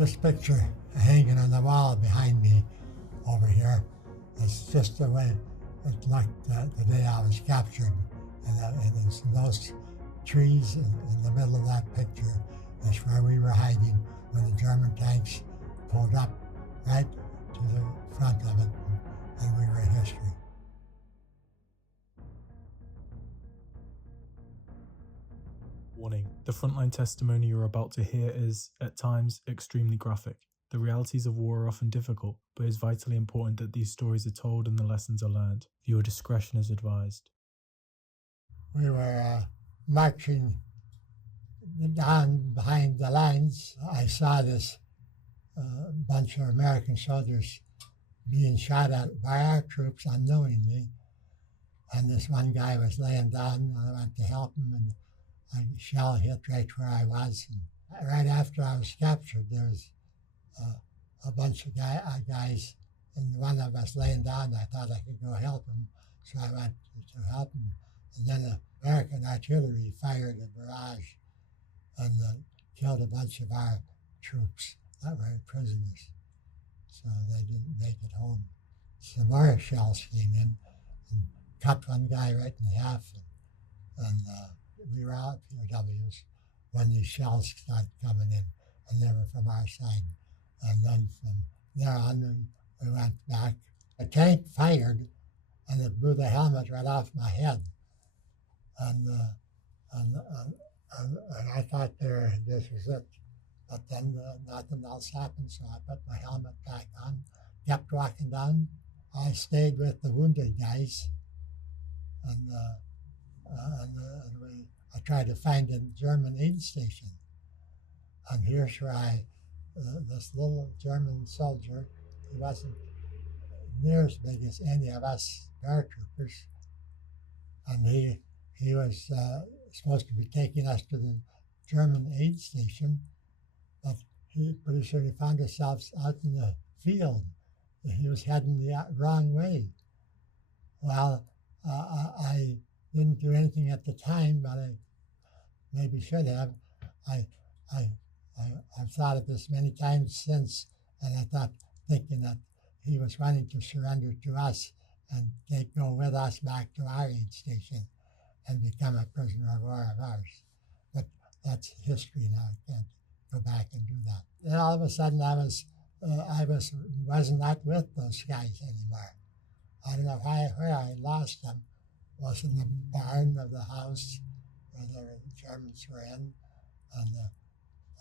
This picture hanging on the wall behind me over here is just the way it looked the day I was captured. And it's those trees in the middle of that picture is where we were hiding when the German tanks pulled up right to the front of it, and we were in history. Warning, the frontline testimony you're about to hear is, at times, extremely graphic. The realities of war are often difficult, but it's vitally important that these stories are told and the lessons are learned. Viewer discretion is advised. We were marching down behind the lines. I saw this bunch of American soldiers being shot at by our troops unknowingly. And this one guy was laying down, and I went to help him, and a shell hit right where I was. And right after I was captured, there was a bunch of guys, and one of us laying down. I thought I could go help him, so I went to help him. And then the American artillery fired a barrage and killed a bunch of our troops that were prisoners. So they didn't make it home. Some more shells came in and cut one guy right in half. And we were out POWs when these shells started coming in, and they were from our side. And then from there on, we went back. A tank fired, and it blew the helmet right off my head. And I thought this was it. But then nothing else happened, so I put my helmet back on, kept walking down. I stayed with the wounded guys, and I tried to find a German aid station. And here's where this little German soldier, he wasn't near as big as any of us paratroopers, and he was supposed to be taking us to the German aid station, but pretty soon he found himself out in the field. He was heading the wrong way. Well, I didn't do anything at the time, but I maybe should have. I've thought of this many times since, and I thought, thinking that he was wanting to surrender to us and go with us back to our aid station and become a prisoner of war of ours. But that's history now. I can't go back and do that. Then all of a sudden, I was not with those guys anymore. I don't know where I lost them. It was in the barn of the house where the Germans were in,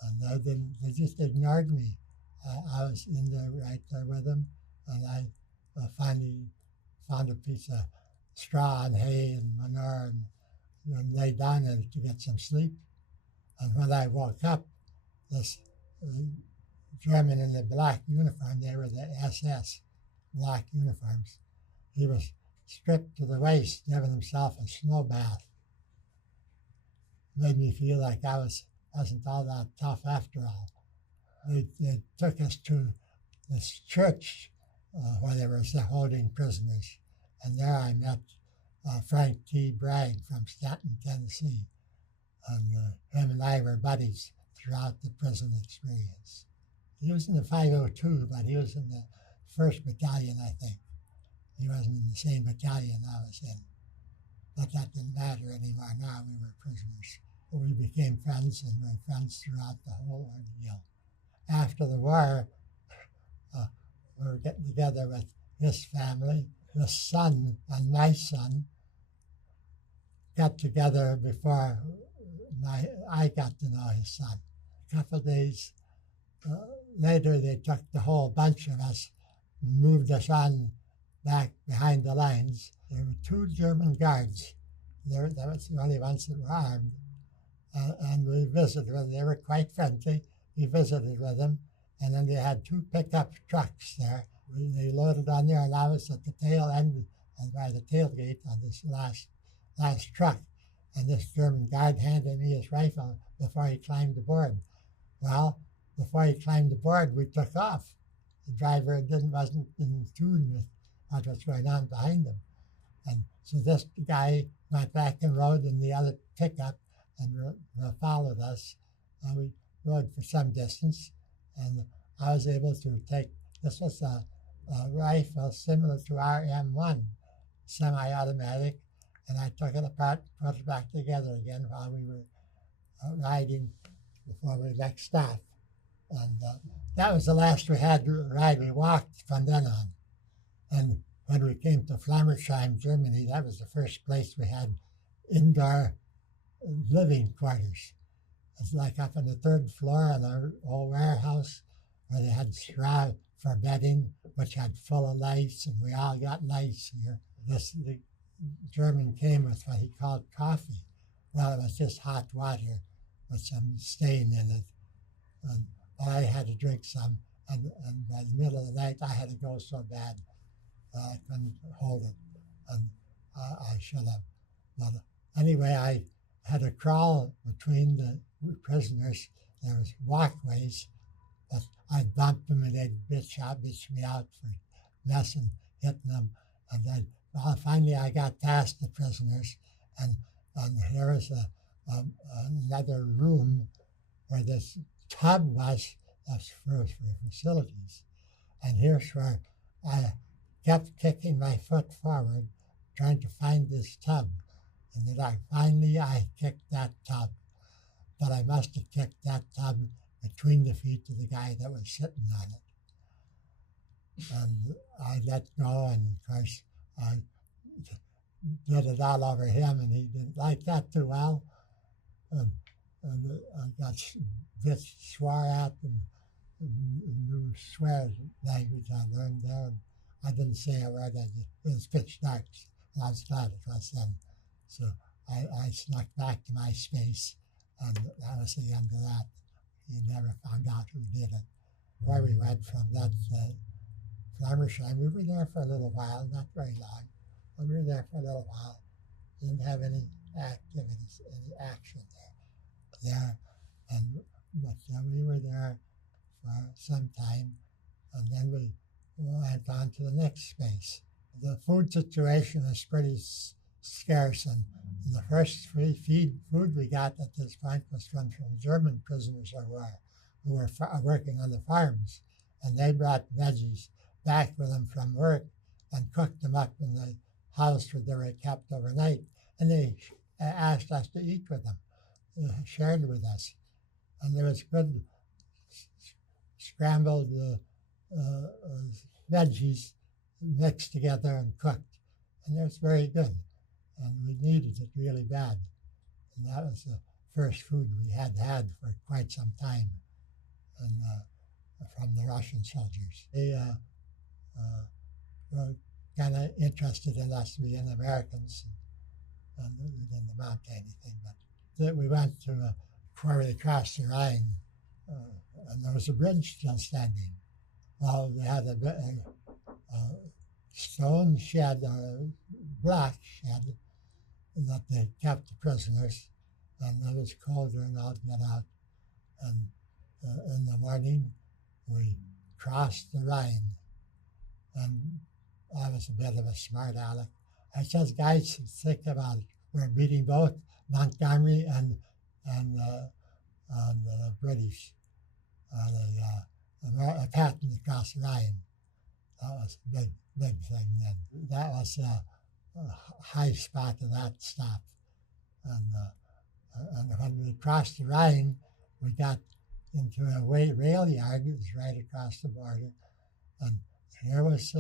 and they just ignored me. I was in there right there with them, and I finally found a piece of straw and hay and manure and lay down in it to get some sleep. And when I woke up, this German in the black uniform, they were the SS, black uniforms. He was stripped to the waist, giving himself a snow bath. Made me feel like I wasn't all that tough after all. They took us to this church where they were holding prisoners, and there I met Frank T. Bragg from Stanton, Tennessee, and him and I were buddies throughout the prison experience. He was in the 502, but he was in the 1st Battalion, I think. He wasn't in the same battalion I was in. But that didn't matter anymore. Now we were prisoners. We became friends, and were friends throughout the whole ordeal. After the war, we were getting together with his family. His son and my son got together before I got to know his son. A couple of days later, they took the whole bunch of us, moved us on back behind the lines. There were 2 German guards. They were the only ones that were armed. And we visited with them. They were quite friendly. We visited with them. And then they had 2 pickup trucks there. They loaded on there, and I was at the tail end and by the tailgate on this last truck. And this German guard handed me his rifle before he climbed aboard. Well, before he climbed aboard, we took off. The driver wasn't in tune with what was going on behind him. And so this guy went back and rode in the other pickup and followed us. And we rode for some distance, And I was able to take, this was a rifle similar to our M1, semi-automatic, and I took it apart, put it back together again while we were riding before we left staff. And that was the last we had to ride. We walked from then on. And when we came to Flammersheim, Germany, that was the first place we had indoor living quarters. It's like up on the third floor of the old warehouse where they had straw for bedding, which had full of lights, and we all got lights here. The German came with what he called coffee. Well, it was just hot water with some stain in it. And I had to drink some, and by the middle of the night, I had to go so bad I couldn't hold it, and I should have. But anyway, I had to crawl between the prisoners. There was walkways, but I'd bump them and they'd bitch me out for messing, hitting them. And then finally I got past the prisoners, and there was another room where this tub was for facilities. And here's where I kept kicking my foot forward, trying to find this tub. And then finally I kicked that tub. But I must have kicked that tub between the feet of the guy that was sitting on it. And I let go, and of course I did it all over him, and he didn't like that too well. And I got swore at, and new swear language I learned there. And I didn't say a word. It was pitch dark, and I was glad it was then. So I snuck back to my space, and that was the end of that. He never found out who did it. Where we went from that Flammersheim, we were there for a little while, not very long, but we were there for a little while. Didn't have any activities, any action there. But we were there for some time, and then we went on to the next space. The food situation was pretty scarce, and the first free food we got at this point was from German prisoners who were working on the farms, and they brought veggies back with them from work and cooked them up in the house where they were kept overnight, and they asked us to eat with them, shared with us. And there was good scrambled veggies mixed together and cooked, and it was very good, and we needed it really bad. And that was the first food we had for quite some time, and from the Russian soldiers. They were kind of interested in us being Americans, and we didn't amount to anything. But we went to where they crossed the Rhine, and there was a bridge still standing. Well, they had a stone shed, or a block shed, that they kept the prisoners, and it was colder and I'd get out. And in the morning, we crossed the Rhine, and I was a bit of a smart aleck. I said, guys, think about it. We're beating both Montgomery and the British, the patent across the Rhine. That was a big thing then. That was a high spot of that stop. And when we crossed the Rhine, we got into a rail yard. It was right across the border. And here was,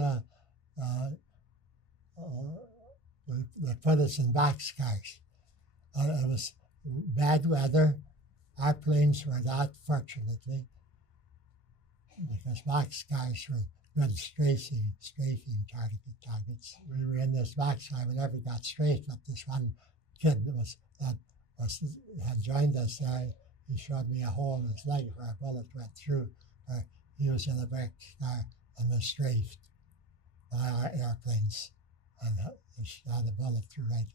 they put us in boxcars. It was bad weather. Our planes were not, fortunately, because boxcars were good strafing targets. We were in this boxcar. We never got straight, but this one kid that had joined us there, he showed me a hole in his leg where a bullet went through, where he was in the boxcar and was strafed by our airplanes. And he shot a bullet through right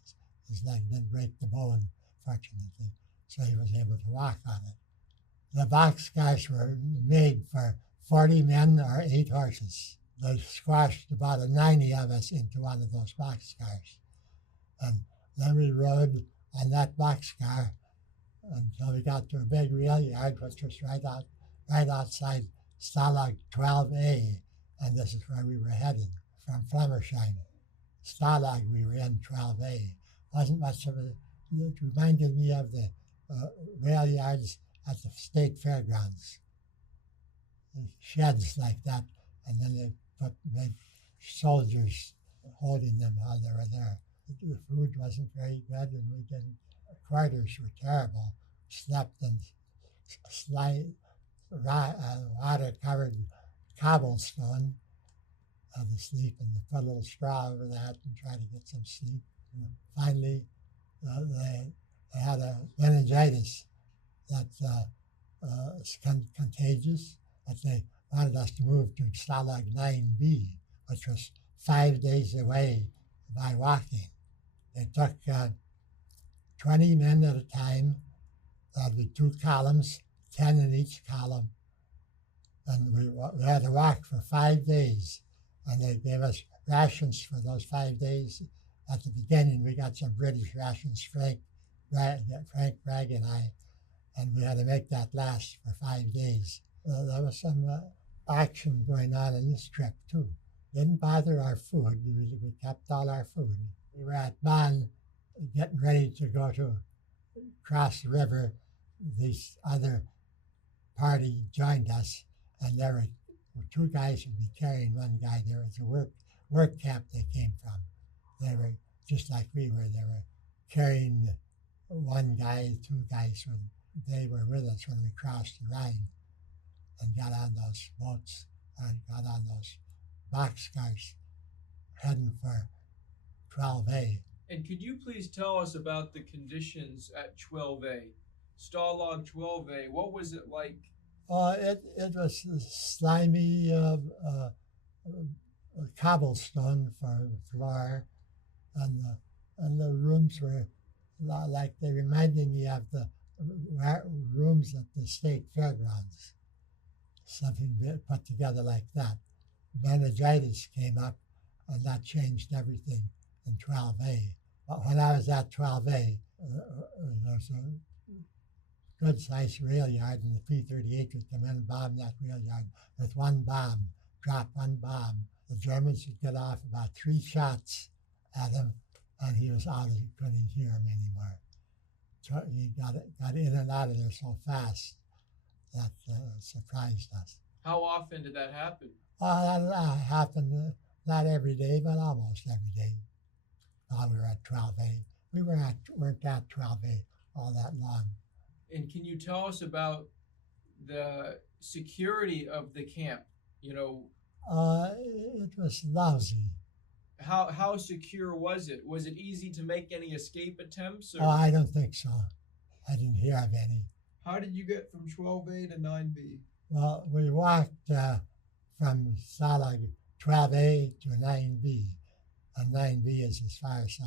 his leg, didn't break the bone, fortunately, so he was able to walk on it. The boxcars were made for 40 men or 8 horses. They squashed about 90 of us into one of those boxcars. And then we rode on that boxcar until we got to a big rail yard, which was right out right outside Stalag 12A, and this is where we were headed from Flemmersheim. Stalag, we were in 12A. Wasn't much of a, it reminded me of the rail yards at the state fairgrounds. Sheds like that, and then they made soldiers holding them while they were there. The food wasn't very good, and we didn't. Quarters were terrible. Slept in water-covered cobblestone. Had to sleep and put a little straw over that and try to get some sleep. And finally, they had a meningitis that was contagious, but they wanted us to move to Stalag 9B, which was 5 days away by walking. They took 20 men at a time. There'd be 2 columns, 10 in each column. And we had to walk for 5 days. And they gave us rations for those 5 days. At the beginning, we got some British rations, Frank Bragg and I, and we had to make that last for 5 days. There was some action going on in this trip, too. Didn't bother our food. We kept all our food. We were at Bonn getting ready to go to cross the river. This other party joined us, and there were 2 guys who'd be carrying one guy. There was a work camp they came from. They were just like we were. They were carrying one guy, 2 guys. They were with us when we crossed the Rhine and got on those boats and got on those boxcars heading for 12A. And could you please tell us about the conditions at 12A? Stalag 12A, what was it like? It was slimy cobblestone for the floor, and the rooms were like, they reminded me of the rooms at the state fairgrounds, something put together like that. Meningitis came up, and that changed everything in 12A. But when I was at 12A, there was a good-sized rail yard, and the P-38 would come in and bomb that rail yard with one bomb, drop one bomb. The Germans would get off about 3 shots at him, and he was out. You couldn't hear him anymore. So he got in and out of there so fast that surprised us. How often did that happen? That happened not every day, but almost every day. While we were at 12A, we weren't at 12A all that long. And can you tell us about the security of the camp? You know, it was lousy. How secure was it? Was it easy to make any escape attempts? Or? Oh, I don't think so. I didn't hear of any. How did you get from 12A to 9B? Well, we walked from Stalag 12A to 9B, and 9B is as far as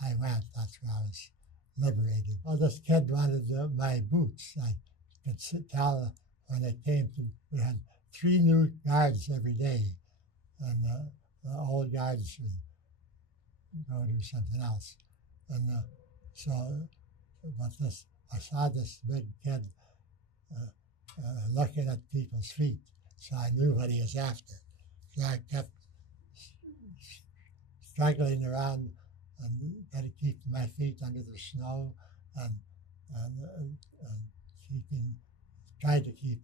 I went. That's where I was liberated. Well, this kid wanted my boots. I could tell when it came to, we had 3 new guards every day, and the old guards would go do something else. And I saw this big kid looking at people's feet, so I knew what he was after. So I kept struggling around and got to keep my feet under the snow and tried to keep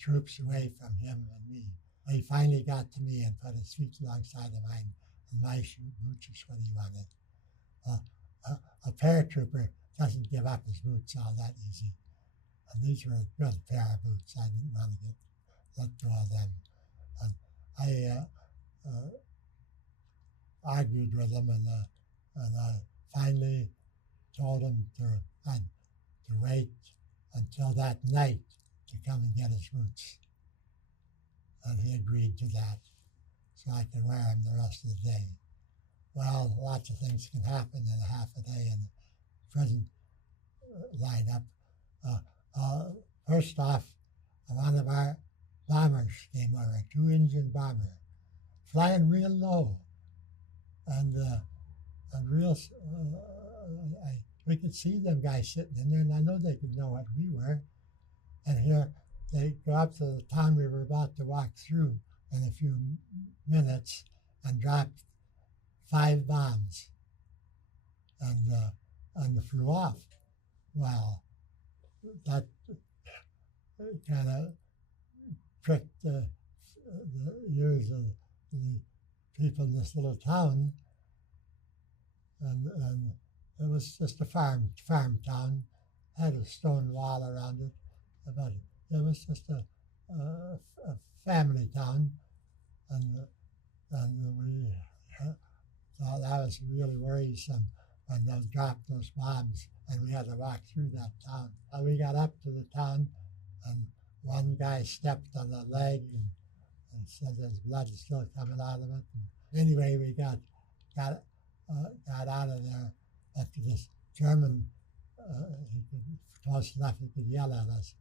troops away from him and me. He finally got to me and put his feet alongside of mine, and my boots is what he wanted. A paratrooper doesn't give up his boots all that easy. And these were a good pair of boots. I didn't want to let go of them. And I argued with him, and I finally told him to wait until that night to come and get his boots. And he agreed to that, so I could wear them the rest of the day. Well, lots of things can happen in a half a day in the prison lineup. First off, one of our bombers came over, a 2-engine bomber, flying real low, and we could see them guys sitting in there, and I know they could know what we were. And here they go up to the town we were about to walk through in a few minutes and dropped 5 bombs and flew off. Well, that kind of pricked the ears of the people in this little town, and it was just a farm town, had a stone wall around it, but it was just a family town, and we thought that was really worrisome when they dropped those bombs, and we had to walk through that town. And we got up to the town, and one guy stepped on the leg and said there's blood still coming out of it. And anyway, we got out of there after this German, he could, close enough he could yell at us,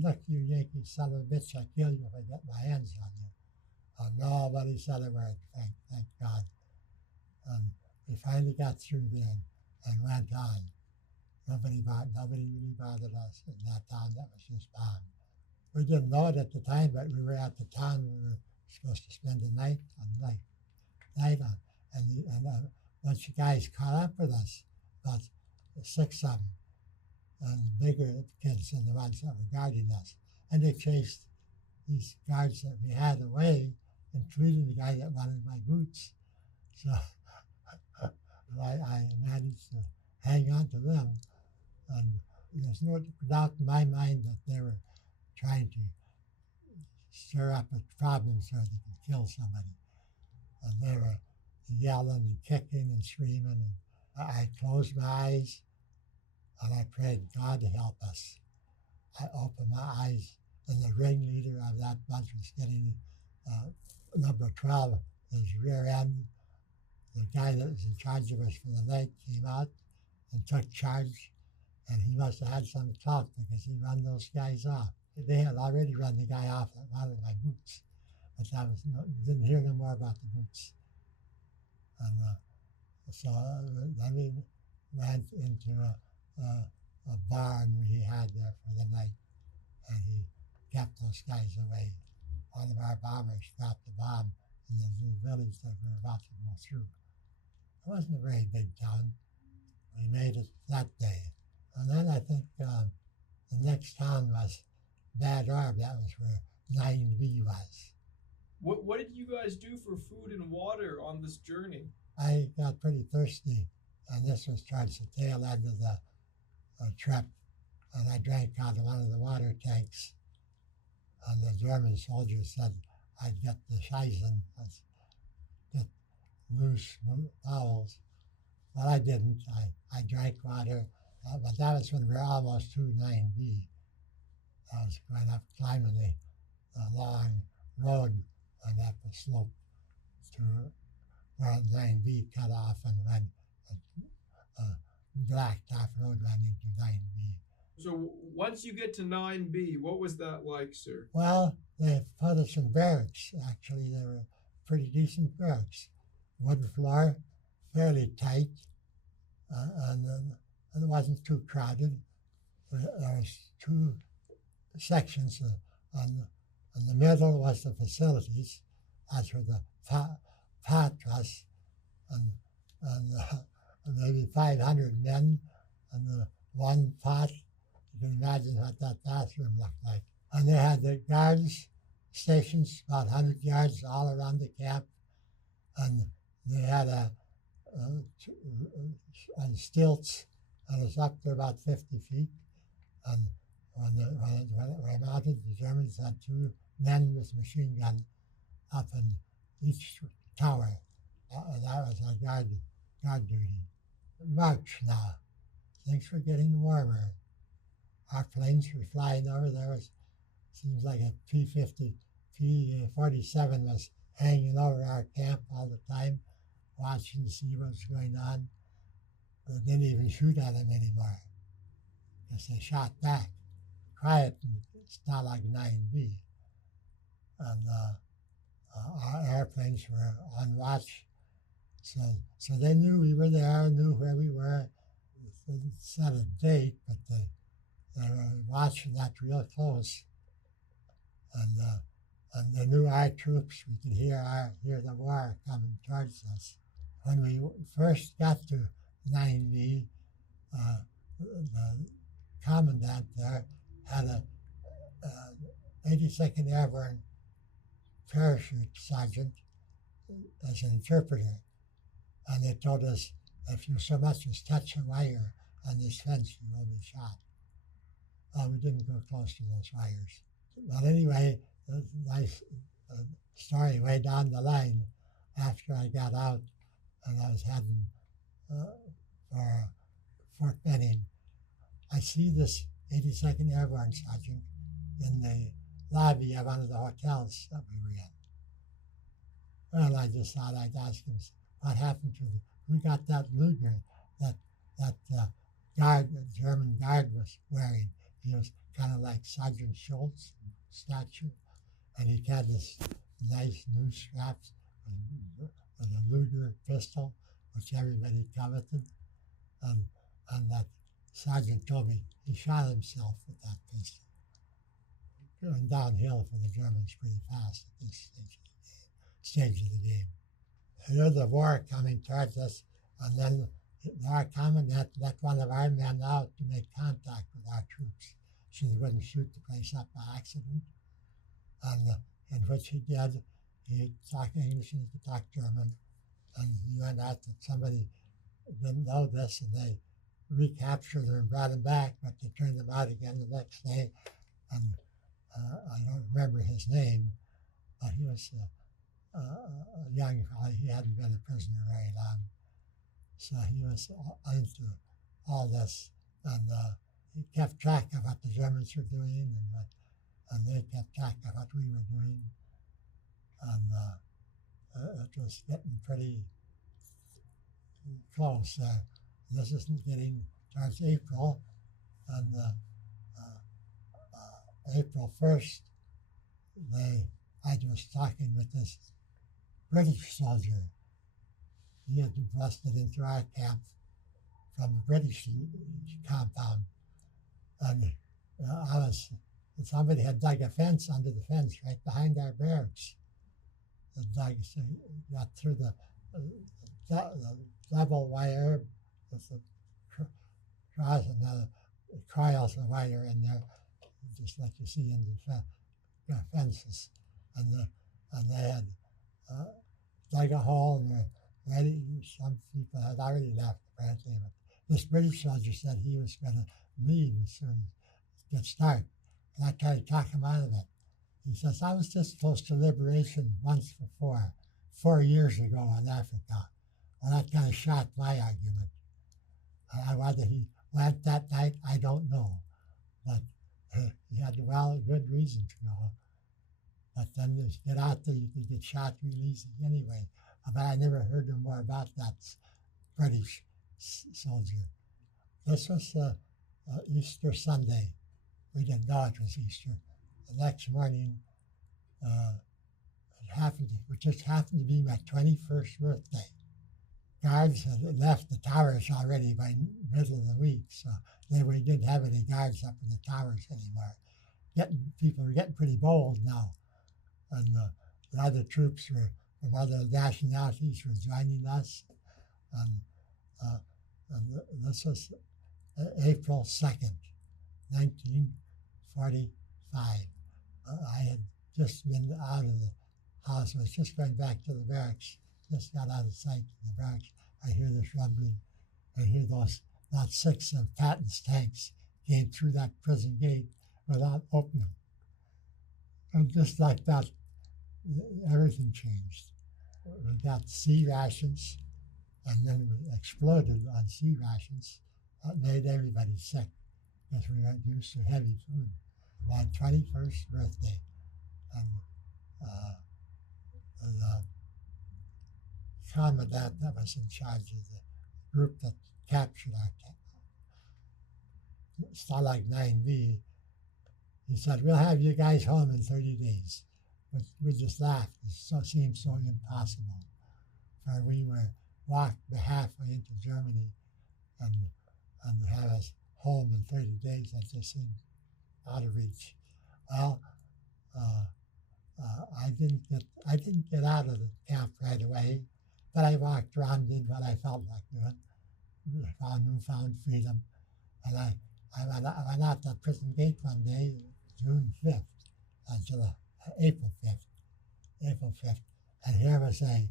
"Look, you Yankee son of a bitch, I'll kill you if I get my hands on you." Oh, nobody said a word, thank God. And we finally got through there and went on. Nobody really bothered us in that town that was just bombed. We didn't know it at the time, but we were at the town we were supposed to spend the night on, and a bunch of guys caught up with us, about 6 of them, and bigger kids than the ones that were guarding us. And they chased these guards that we had away, including the guy that wanted my boots. So I managed to hang on to them. And there's no doubt in my mind that they were trying to stir up a problem so they could kill somebody. And they were yelling and kicking and screaming. And I closed my eyes and I prayed God to help us. I opened my eyes, and the ringleader of that bunch was getting number 12, his rear end. The guy that was in charge of us for the night came out and took charge, and he must have had some clout because he run those guys off. They had already run the guy off that wanted my boots, but didn't hear no more about the boots. And so then we went into a barn we had there for the night, and he kept those guys away. One of our bombers dropped a bomb in the little village that we were about to go through. It wasn't a very big town. We made it that day. And then I think the next town was Bad Orb. That was where 9B was. What did you guys do for food and water on this journey? I got pretty thirsty, and this was towards the tail end of the trip, and I drank out of one of the water tanks, and the German soldiers said I'd get the Scheißen, get loose bowels. Well, I didn't. I drank water, but that was when we were almost to 9B. I was going up climbing a long road and up a slope to where 9B cut off, and when a blacktop road ran into 9B. So once you get to 9B, what was that like, sir? Well, they put us in barracks. Actually, they were pretty decent barracks. Wood floor, fairly tight, and it wasn't too crowded. There was 2 sections. In the middle was the facilities. That's where the pot was, and maybe 500 men, and the one pot. You can imagine what that bathroom looked like. And they had the guards stations about 100 yards all around the camp, and they had on stilts, and it was up to about 50 feet. And when it mounted, the Germans had 2 men with machine gun up in each tower. That was our guard duty. March now. Things were getting warmer. Our planes were flying over there. Seems like a P-47 was hanging over our camp all the time, watching to see what was going on. But they didn't even shoot at them anymore, because they shot back. Quiet in Stalag 9B. And our airplanes were on watch. So they knew we were there, knew where we were. They didn't set a date, but they were watching that real close. and they knew our troops. We could hear the war coming towards us. When we first got to 9V, the commandant there had a 82nd Airborne parachute sergeant as an interpreter, and they told us if you so much as touch a wire on this fence, you will be shot. Well, we didn't go close to those wires. But anyway, a nice story way down the line after I got out and I was heading for Fort Benning. I see this 82nd Airborne sergeant in the lobby of one of the hotels that we were in. Well, I just thought I'd ask him what happened to who got that Luger that guard, the German guard was wearing. He was kind of like Sergeant Schultz in stature, and he had this nice new straps with a Luger pistol, which everybody coveted. And that sergeant told me he shot himself with that pistol. Going downhill for the Germans pretty fast at this stage of the game. I heard the war coming towards us, and then our commandant let one of our men out to make contact with our troops so they wouldn't shoot the place up by accident. And in which he did, he talked English and he could talk German. And he went out that somebody didn't know this, and they recaptured him and brought him back, but they turned him out again the next day. And I don't remember his name, but he was a young fellow. He hadn't been a prisoner very long. So he was into all this, and he kept track of what the Germans were doing, and they kept track of what we were doing. And it was getting pretty close. This isn't getting towards April, and April 1st, I was talking with this British soldier. He had been busted into our camp from a British compound, and somebody had dug a fence under the fence right behind our barracks. Got through the double wire with the cross and the coils of wire in there, just like you see in the fences. And they had dug a hole and were ready. Some people had already left, apparently, but this British soldier said he was going to leave as soon as it gets dark. And I tried to talk him out of it. He says, I was this close to liberation once before, 4 years ago in Africa. Well, that kind of shot my argument. Whether he went that night, I don't know. But he had a good reason to go. But then you get out there, you could get shot real easy anyway. But I never heard more about that British soldier. This was Easter Sunday. We didn't know it was Easter. The next morning, it just happened to be my 21st birthday. Guards had left the towers already by middle of the week, so we didn't have any guards up in the towers anymore. People were getting pretty bold now, and the other troops from other nationalities were joining us, and this was April 2nd, 1945. I had just been out of the house. I was just going back to the barracks. Just got out of sight of the barracks. I hear this rumbling. I hear those about 6 of Patton's tanks came through that prison gate without opening. And just like that, everything changed. We got sea rations, and then we exploded on sea rations. That made everybody sick because we weren't used to heavy food. My 21st birthday, and the commandant that was in charge of the group that captured our Stalag 9V, he said, we'll have you guys home in 30 days. But we just laughed. It seemed so impossible. For we were walked halfway into Germany and have us home in 30 days. That just seemed out of reach. Well, I didn't get out of the camp right away, but I walked around, did what I felt like doing, found newfound freedom, and I went out the prison gate one day, June 5th, April 5th, and here was a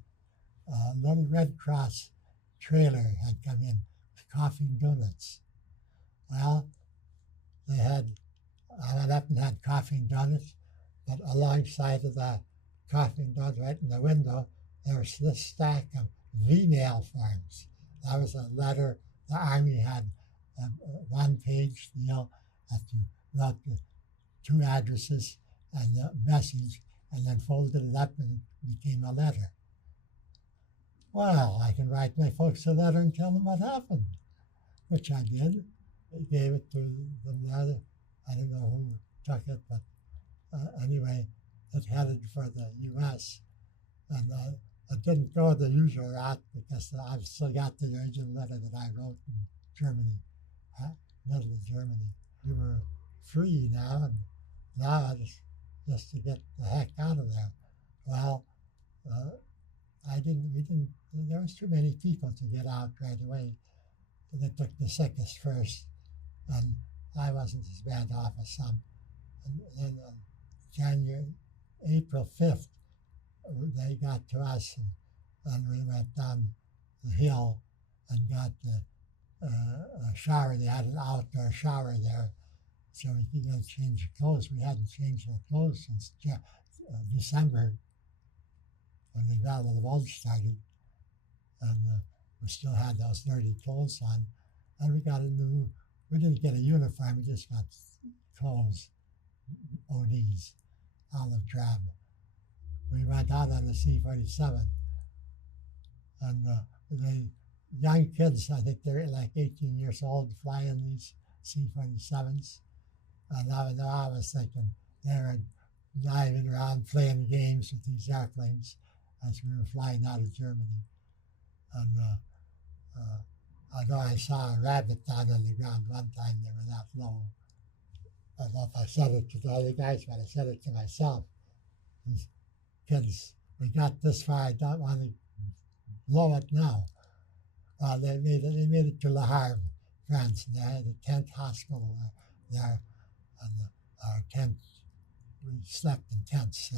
little Red Cross trailer had come in with coffee and donuts. Well, I went up and had coffee and donuts, but alongside of the coffee and donuts, right in the window, there was this stack of V-mail forms. That was a letter the Army had, a one-page deal that you wrote the 2 addresses and the message, and then folded it up and it became a letter. Well, I can write my folks a letter and tell them what happened, which I did. I gave it to them there. I don't know who took it, but anyway, it headed for the U.S. And it didn't go the usual route because I've still got the original letter that I wrote in Germany, middle of Germany. We were free now, and now I just to get the heck out of there. Well, there was too many people to get out right away. They took the sickest first, and I wasn't as bad off as some. And then on April 5th, they got to us, and we went down the hill and got a shower. They had an outdoor shower there, so we could go change clothes. We hadn't changed our clothes since December, when the Battle of the Bulge started, and we still had those dirty clothes on, and we didn't get a uniform, we just got clothes, ODs, olive drab. We went out on the C-47, and the young kids, I think they're like 18 years old, flying these C-47s, and I was thinking they were driving around playing games with these airplanes as we were flying out of Germany. And although I saw a rabbit down on the ground one time, they were that low. I don't know if I said it to the other guys, but I said it to myself. These kids, we got this far, I don't want to blow it now. They made it to Le Havre, France, and they had a tent hospital there, and our tent, we slept in tents,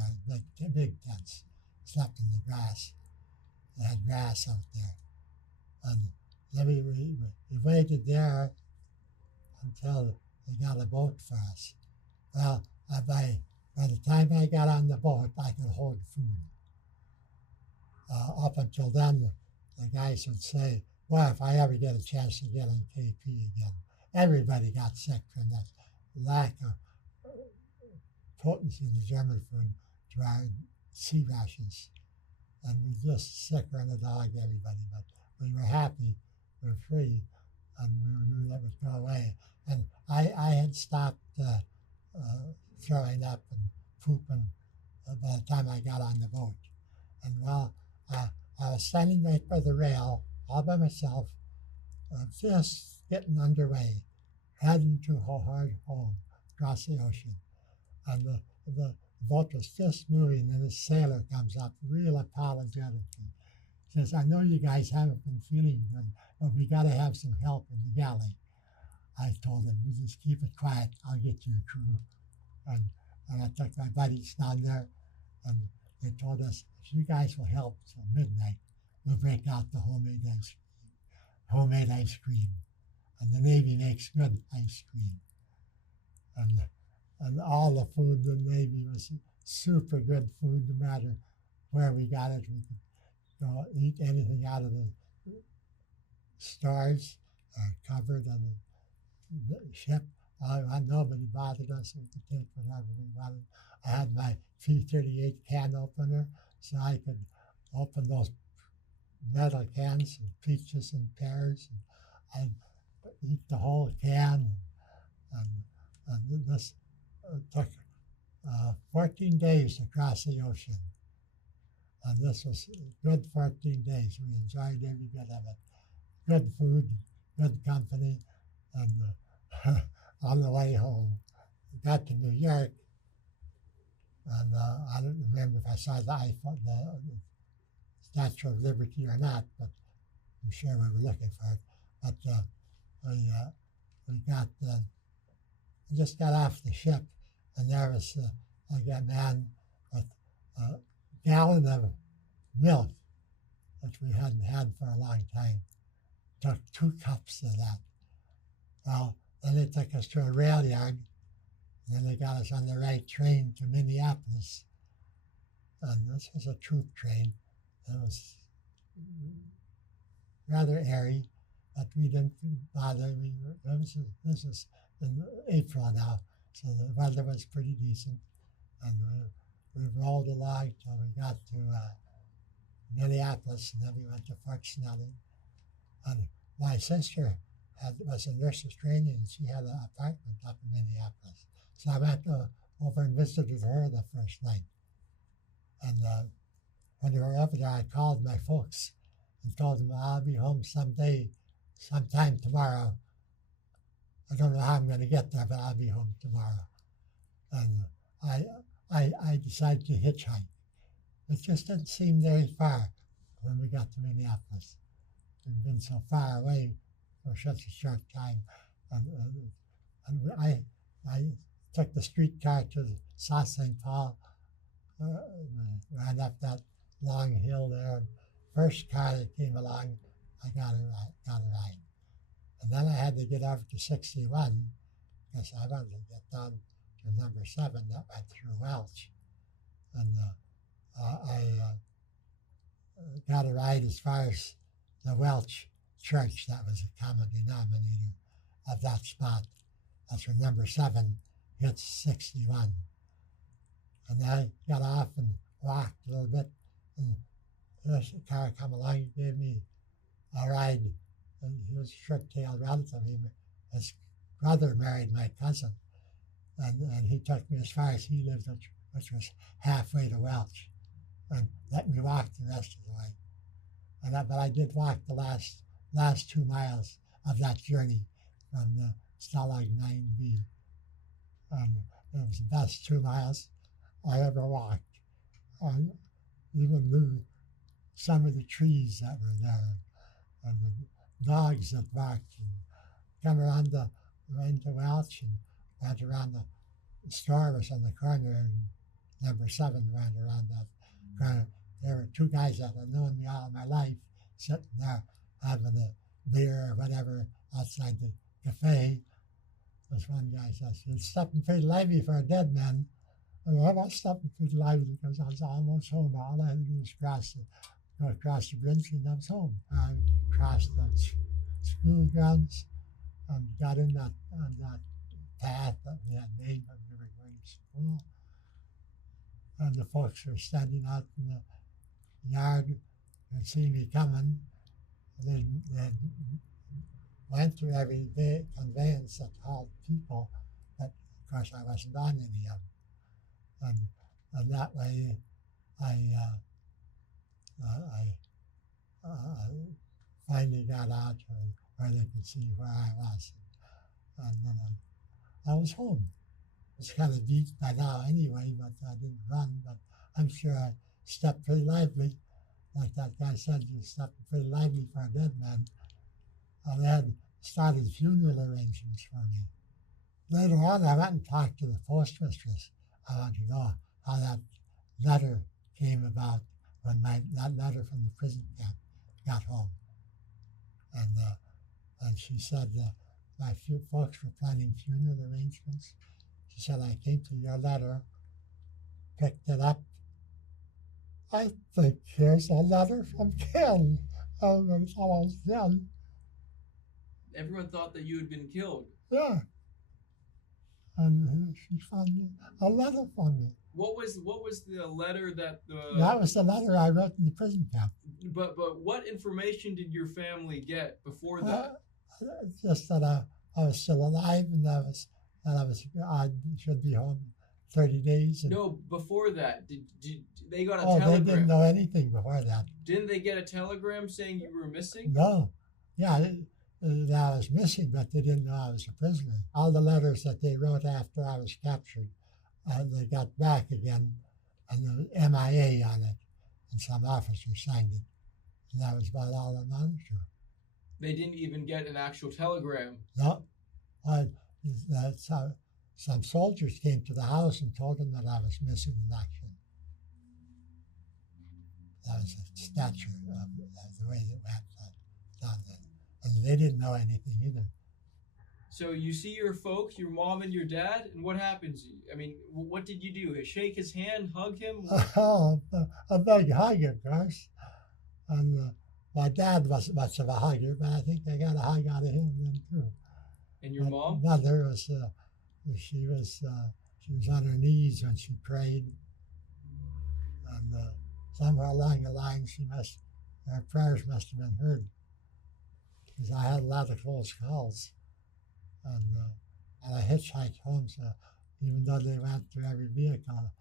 big tents, slept in the grass. They had grass out there. And then we waited there until they got a boat for us. Well, by the time I got on the boat, I could hold food. Up until then, the guys would say, well, if I ever get a chance to get on KP again, everybody got sick from that lack of potency in the German food to our sea rations. And we just sicker than a dog, everybody. But we were happy, we were free, and we knew that would go away. And I had stopped throwing up and pooping by the time I got on the boat. And well, I was standing right by the rail, all by myself, just getting underway, heading to hard home across the ocean. And the boat was just moving, and the sailor comes up real apologetically. Says, I know you guys haven't been feeling good, but we got to have some help in the galley. I told him, you just keep it quiet, I'll get you a crew. And I took my buddies down there, and they told us, if you guys will help till midnight, we'll break out the homemade ice cream. And the Navy makes good ice cream. And all the food in the Navy was super good food, no matter where we got it. We could go eat anything out of the stores or covered on the ship. Nobody bothered us. We could take whatever we wanted. I had my P-38 can opener, so I could open those metal cans of peaches and pears, and I'd eat the whole can. And this took 14 days to cross the ocean. And this was a good 14 days. We enjoyed every bit of it. Good food, good company, and on the way home, we got to New York, And I don't remember if I saw the Statue of Liberty or not, but I'm sure we were looking for it. But we just got off the ship, and there was a man with a gallon of milk, which we hadn't had for a long time. Took 2 cups of that. Well, then they took us to a rail yard, and then they got us on the right train to Minneapolis. And this was a troop train. It was rather airy, but we didn't bother. This is in April now, so the weather was pretty decent. And we rolled along till we got to Minneapolis, and then we went to Fort Snelling. And my sister was a nurse's training, and she had an apartment up in Minneapolis. So I went over and visited her the first night. And when we were over there, I called my folks and told them I'll be home sometime tomorrow. I don't know how I'm going to get there, but I'll be home tomorrow. And I decided to hitchhike. It just didn't seem very far when we got to Minneapolis. We'd been so far away for such a short time. And I took the streetcar to South St. Paul, ran up that long hill there. First car that came along, I got a ride. And then I had to get over to 61 because I wanted to get down to number 7 that went through Welch. And I got a ride as far as the Welch church. That was a common denominator of that spot. That's where number 7 hits 61. And I got off and walked a little bit, and there's a car come along, he gave me a ride, and he was a short-tailed relative. His brother married my cousin, and he took me as far as he lived, which was halfway to Welch, and let me walk the rest of the way. But I did walk the last 2 miles of that journey from the Stalag 9B. And it was the best 2 miles I ever walked. I even knew some of the trees that were there, and the dogs that barked, and come around into Welch and went around the store was on the corner, and number 7 went around that corner. There were 2 guys that had known me all my life sitting there having a beer or whatever outside the cafe. This one guy says, "You're stepping pretty lively for a dead man." And I was stepping pretty lively because I was almost home. All I had to do was go across the bridge, and I was home. I crossed the school grounds and got in on that path that we had made when we were going to school. And the folks were standing out in the yard and see me coming. They went to every conveyance that hauled people, but of course I wasn't on any of them. And that way I finally got out where they could see where I was. And then I was home. It's kind of deep by now anyway, but I didn't run, but I'm sure I stepped pretty lively. Like that guy said, you stepped pretty lively for a dead man. And they had started funeral arrangements for me. Later on, I went and talked to the postmistress. I wanted to know how that letter came about when that letter from the prison camp got home. And she said my few folks were planning funeral arrangements. She said, I came to your letter, picked it up. I think here's a letter from Ken. It's almost done. Everyone thought that you had been killed. Yeah. And she found a letter from me. What was the letter that the... That was the letter I wrote in the prison camp. But what information did your family get before that? Just that I was still alive, and I should be home 30 days. And, no, before that, did they got a telegram? They didn't know anything before that. Didn't they get a telegram saying you were missing? No. Yeah, that I was missing, but they didn't know I was a prisoner. All the letters that they wrote after I was captured they got back again, and there was MIA on it, and some officer signed it. And that was about all I managed to. They didn't even get an actual telegram. No, some soldiers came to the house and told them that I was missing in action. That was a stature of the way it went down there. And they didn't know anything either. So you see your folks, your mom and your dad, and what happens? I mean, what did you do? Shake his hand, hug him? Oh, a big hug, of course. And my dad wasn't much of a hugger, but I think I got a hug out of him then too. And your my mom? Mother was, she was on her knees when she prayed, and somewhere along the line, her prayers must have been heard, because I had a lot of close calls, and I hitchhiked home. So even though they went through every vehicle,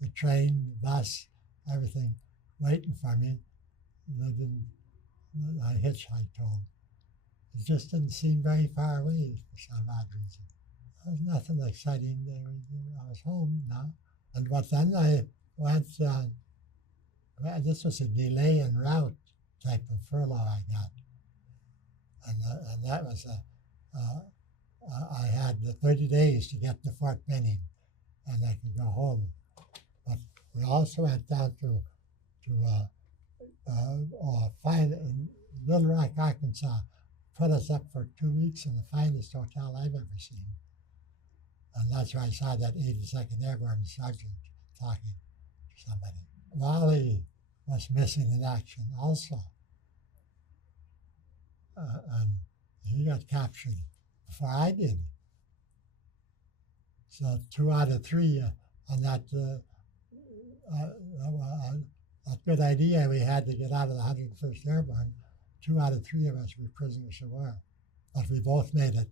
the train, the bus, everything, waiting for me, I hitchhiked home. It just didn't seem very far away for some odd reason. There was nothing exciting. I was home now. But then I went, this was a delay en route type of furlough I got. And that was I had 30 days to get to Fort Benning, and I could go home. But we also went down to find in Little Rock, Arkansas, put us up for 2 weeks in the finest hotel I've ever seen. And that's where I saw that 82nd Airborne Sergeant talking to somebody. Wally was missing in action also. And he got captured before I did. So 2 out of 3 on that good idea we had to get out of the 101st Airborne. 2 out of 3 of us were prisoners of war, but we both made it.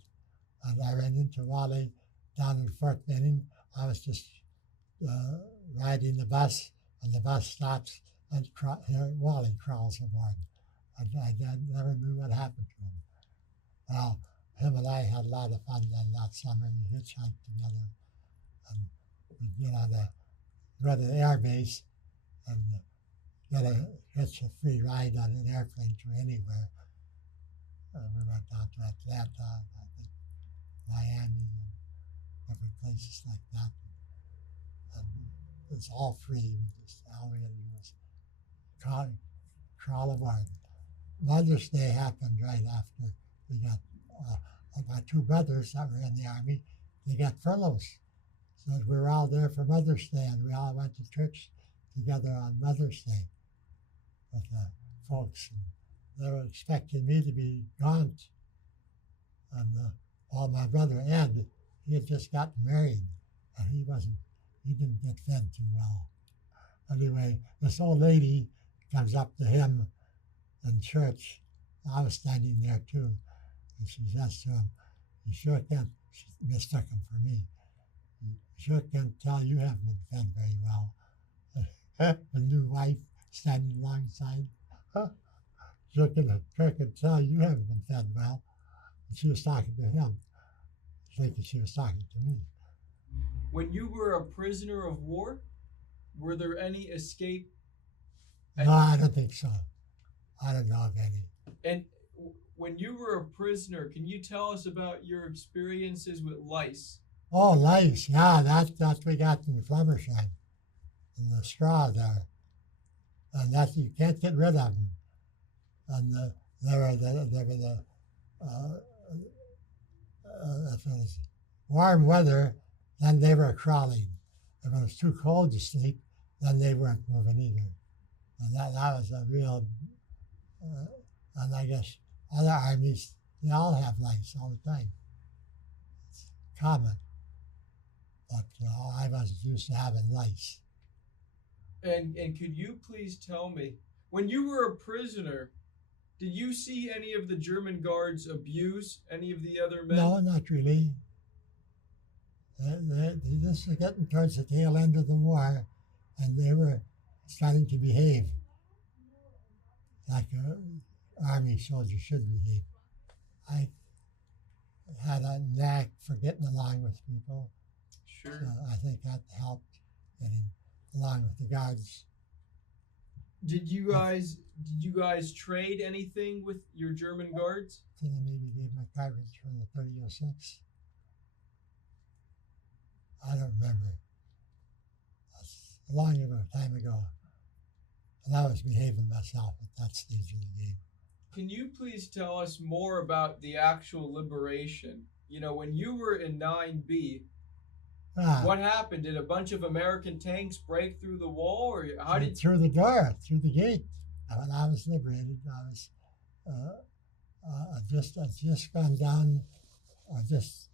And I ran into Wally down in Fort Benning. I was just riding the bus, and the bus stops, and Wally crawls aboard. I never knew what happened to him. Well, him and I had a lot of fun then that summer. We hitchhiked together, and we'd go to the air base and hitch a free ride on an airplane to anywhere. We went down to Atlanta, I think Miami, and different places like that. And it's all free. All we had to do was crawl aboard. Mother's Day happened right after we got my 2 brothers that were in the Army. They got furloughs. So we were all there for Mother's Day, and we all went to church together on Mother's Day with the folks. And they were expecting me to be gaunt. And my brother Ed, he had just gotten married, and he didn't get fed too well. Anyway, this old lady comes up to him in church. I was standing there too, and she says to him, "You sure can't," she mistook him for me, "you sure can't tell you haven't been fed very well." A new wife standing alongside, sure can tell you haven't been fed well. And she was talking to him, thinking she was talking to me. When you were a prisoner of war, were there any escape? No, I don't think so. I don't know of any. And when you were a prisoner, can you tell us about your experiences with lice? Oh, lice, yeah, that we got in the Flummersheim, in the straw there. And that you can't get rid of them. And there were if it was warm weather, then they were crawling. If it was too cold to sleep, then they weren't moving either. And that was a real, and I guess other armies, they all have lice all the time. It's common. But I wasn't used to having lice. And could you please tell me, when you were a prisoner, did you see any of the German guards abuse any of the other men? No, not really. This was getting towards the tail end of the war, and they were starting to behave like an army soldier should behave. I had a knack for getting along with people. Sure. So I think that helped getting along with the guards. Did you guys trade anything with your German guards? So they maybe gave my cartridge from the 3006. I don't remember. That's a long time ago. And I was behaving myself at that stage of the game. Can you please tell us more about the actual liberation? You know, when you were in 9B, what happened? Did a bunch of American tanks break through the wall, or how did? Through the door, through the gate. When I was liberated, I was I'd just gone down, just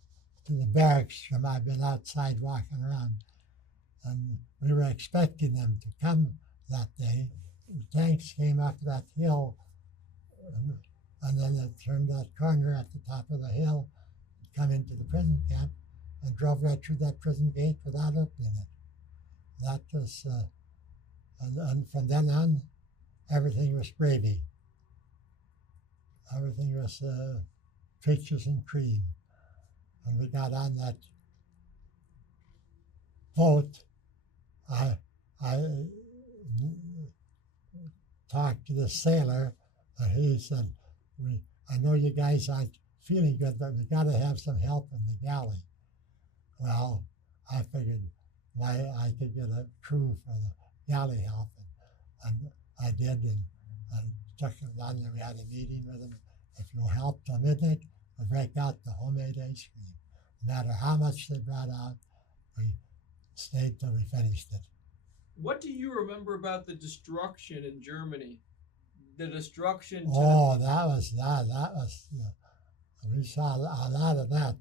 to the barracks from I'd been outside walking around, and we were expecting them to come that day. The tanks came up that hill, and then they turned that corner at the top of the hill, come into the prison camp, and drove right through that prison gate without opening it. That was, and from then on, everything was gravy. Everything was peaches and cream. When we got on that boat, I talked to the sailor, and he said, I know you guys aren't feeling good, but we got to have some help in the galley. Well, I figured I could get a crew for the galley help, and I did, and I took them down there. We had a meeting with them. If you'll help till midnight, we'll break out the homemade ice cream. No matter how much they brought out, we stayed till we finished it. What do you remember about the destruction in Germany? The destruction to that was. We saw a lot of that.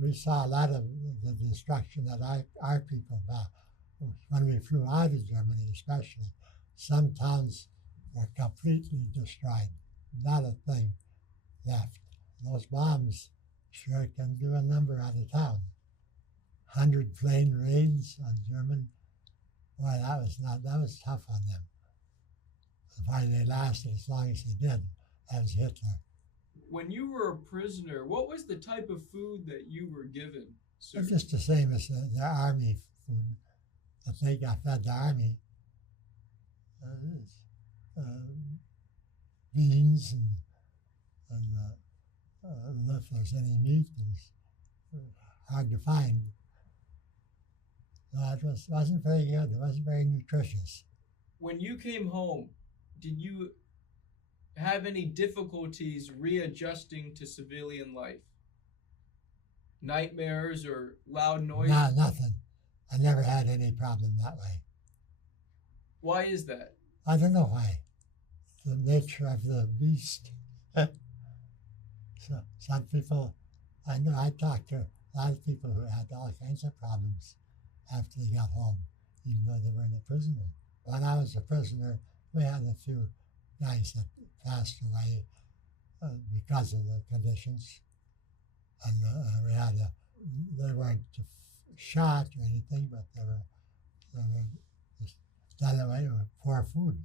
We saw a lot of the destruction that our people when we flew out of Germany, especially. Some towns were completely destroyed. Not a thing left. Those bombs sure can do a number out of town. 100 plane raids on German. Boy, that was tough on them. Why they lasted as long as they did, as Hitler. When you were a prisoner, what was the type of food that you were given, sir? It's just the same as the army food that they got fed the army. Beans and if there's any meat, it's hard to find. No, it wasn't very good. It wasn't very nutritious. When you came home, did you have any difficulties readjusting to civilian life? Nightmares or loud noise? No, nothing. I never had any problem that way. Why is that? I don't know why. The nature of the beast. So some people, I know I talked to a lot of people who had all kinds of problems after they got home, even though they were in a prison. When I was a prisoner, we had a few guys that passed away because of the conditions. And they weren't shot or anything, but they were just done away with poor food.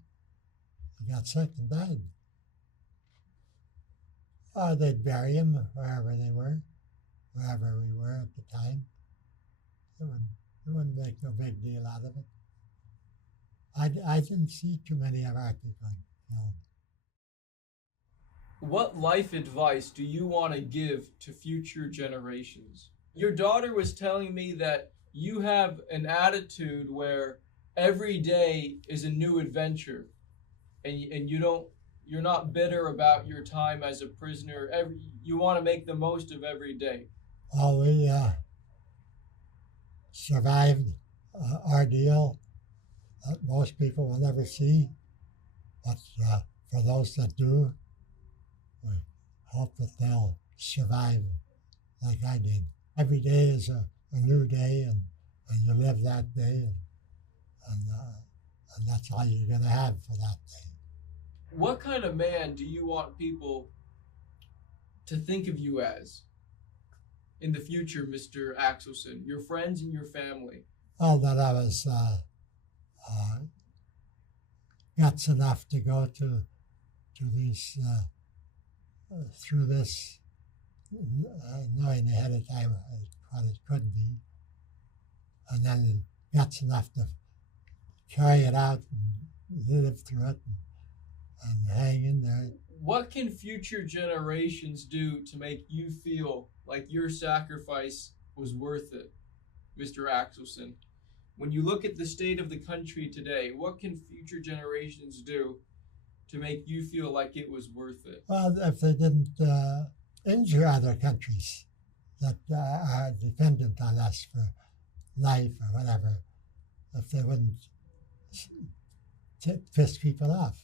They got sick and died. They'd bury them wherever we were at the time. They wouldn't make no big deal out of it. I didn't see too many of our people killed. What life advice do you want to give to future generations? Your daughter was telling me that you have an attitude where every day is a new adventure, and you're not bitter about your time as a prisoner. You want to make the most of every day. Oh, we survived ordeal that most people will never see, but for those that do, we hope that they'll survive like I did. Every day is a new day, and you live that day, and that's all you're going to have for that day. What kind of man do you want people to think of you as in the future, Mr. Axelson, your friends and your family? Oh, that I was guts enough to go to these through this, knowing ahead of time what it could be, and then guts enough to carry it out and live through it and hang in there. What can future generations do to make you feel like your sacrifice was worth it, Mr. Axelson? When you look at the state of the country today, what can future generations do to make you feel like it was worth it? Well, if they didn't injure other countries that are dependent on us for life or whatever, if they wouldn't piss people off.